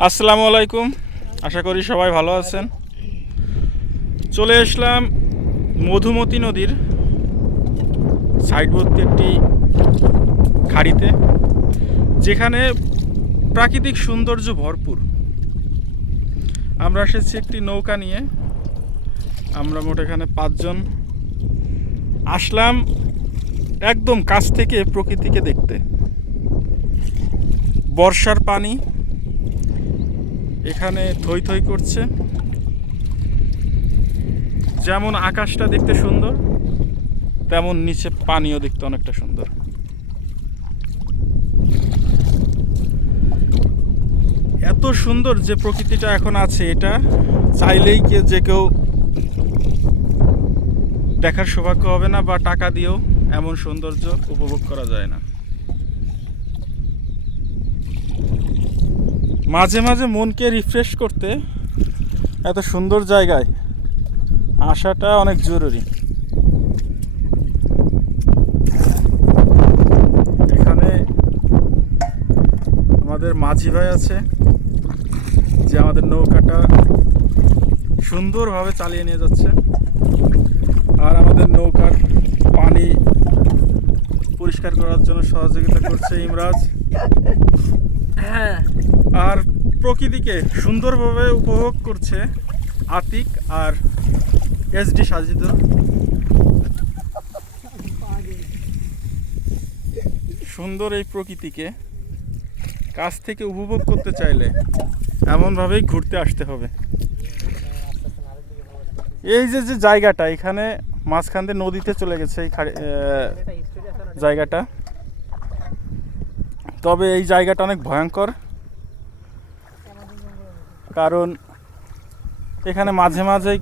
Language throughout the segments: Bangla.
আসসালামু আলাইকুম। আশা করি সবাই ভালো আছেন। চলে আসলাম মধুমতি নদীর সাইডবর্তী একটি খাড়িতে, যেখানে প্রাকৃতিক সৌন্দর্য ভরপুর। আমরা এসেছি একটি নৌকা নিয়ে। আমরা মোট এখানে পাঁচজন। আসলাম একদম কাছ থেকে প্রকৃতিকে দেখতে। বর্ষার পানি এখানে থই থই করছে। যেমন আকাশটা দেখতে সুন্দর, তেমন নিচে পানিও দেখতে অনেকটা সুন্দর। এত সুন্দর যে প্রকৃতিটা এখন আছে, এটা চাইলেই কে যে কেউ দেখার সৌভাগ্য হবে না বা টাকা দিয়েও এমন সৌন্দর্য উপভোগ করা যায় না। মাঝে মাঝে মনকে রিফ্রেশ করতে এত সুন্দর জায়গায় আসাটা অনেক জরুরি। এখানে আমাদের মাঝি ভাই আছে, যে আমাদের নৌকাটা সুন্দরভাবে চালিয়ে নিয়ে যাচ্ছে। আর আমাদের নৌকার পানি পরিষ্কার করার জন্য সহযোগিতা করছে ইমরাজ। হ্যাঁ। আর প্রকৃতিকে সুন্দরভাবে উপভোগ করছে আতিক আর এসডি সাজিদ। সুন্দর এই প্রকৃতিকে কাছ থেকে উপভোগ করতে চাইলে এমনভাবেই ঘুরতে আসতে হবে। এই যে যে জায়গাটা, এখানে মাঝখান দিয়ে নদীতে চলে গেছে এই জায়গাটা। তবে এই জায়গাটা অনেক ভয়ঙ্কর। কারণ এখানে মাঝে মাঝে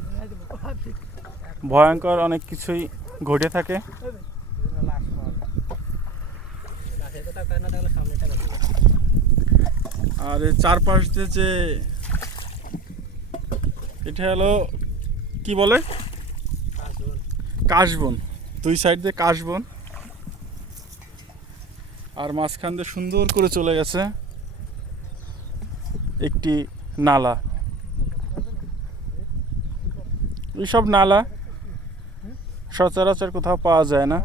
ভয়ঙ্কর অনেক কিছুই ঘটে থাকে। আর এই চারপাশ দিয়ে যে এটা হলো কি বলে? কাশবন। দুই সাইড দিয়ে কাশবন। আর মাঝখান দিয়ে সুন্দর করে চলে গেছে একটি নালা। এইসব নালা সচরাচর কোথাও পাওয়া যায় না।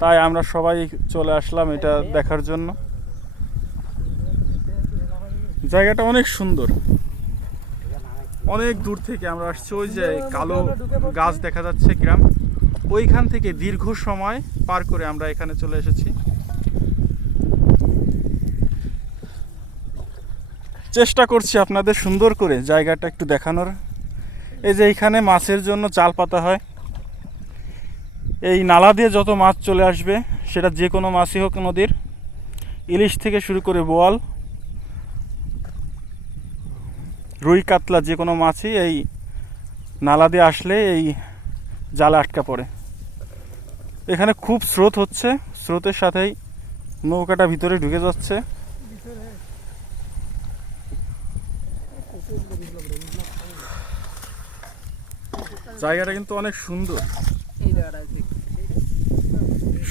তাই আমরা সবাই চলে আসলাম এটা দেখার জন্য। জায়গাটা অনেক সুন্দর। অনেক দূর থেকে আমরা আসছি। ওই যে কালো গাছ দেখা যাচ্ছে গ্রাম। ওইখান থেকে দীর্ঘ সময় পার করে আমরা এখানে চলে এসেছি। চেষ্টা করছি আপনাদের সুন্দর করে জায়গাটা একটু দেখানোর। এই যে এইখানে মাছের জন্য চাল পাতা হয়। এই নালা দিয়ে যত মাছ চলে আসবে, সেটা যে কোনো মাছই হোক নদীর। ইলিশ থেকে শুরু করে বোয়াল, রুই কাতলা যে কোনো মাছই এই নালা দিয়ে আসলে এই জালে আটকা পড়ে। এখানে খুব স্রোত হচ্ছে, স্রোতের সাথেই নৌকাটা ভিতরে ঢুকে যাচ্ছে। জায়গাটা কিন্তু অনেক সুন্দর।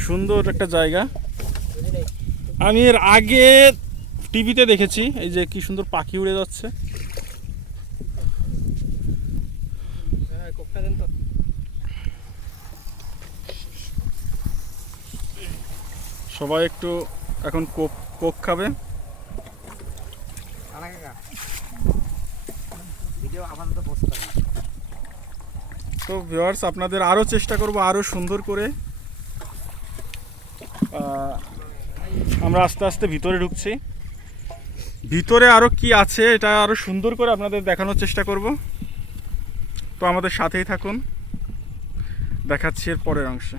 সুন্দর একটা জায়গা। আমি এর আগে টিভিতে দেখেছি এই যে কি সুন্দর পাখি উড়ে যাচ্ছে। সবাই একটু এখন কোক কোক খাবে। ভিডিও আপাতত পোস্ট তো ভিওয়ার্স আপনাদের আরও চেষ্টা করব আরও সুন্দর করে। আমরা আস্তে আস্তে ভিতরে ঢুকছি। ভিতরে আরও কি আছে, এটা আরও সুন্দর করে আপনাদের দেখানোর চেষ্টা করব। তো আমাদের সাথেই থাকুন। দেখাচ্ছি এর পরের অংশে।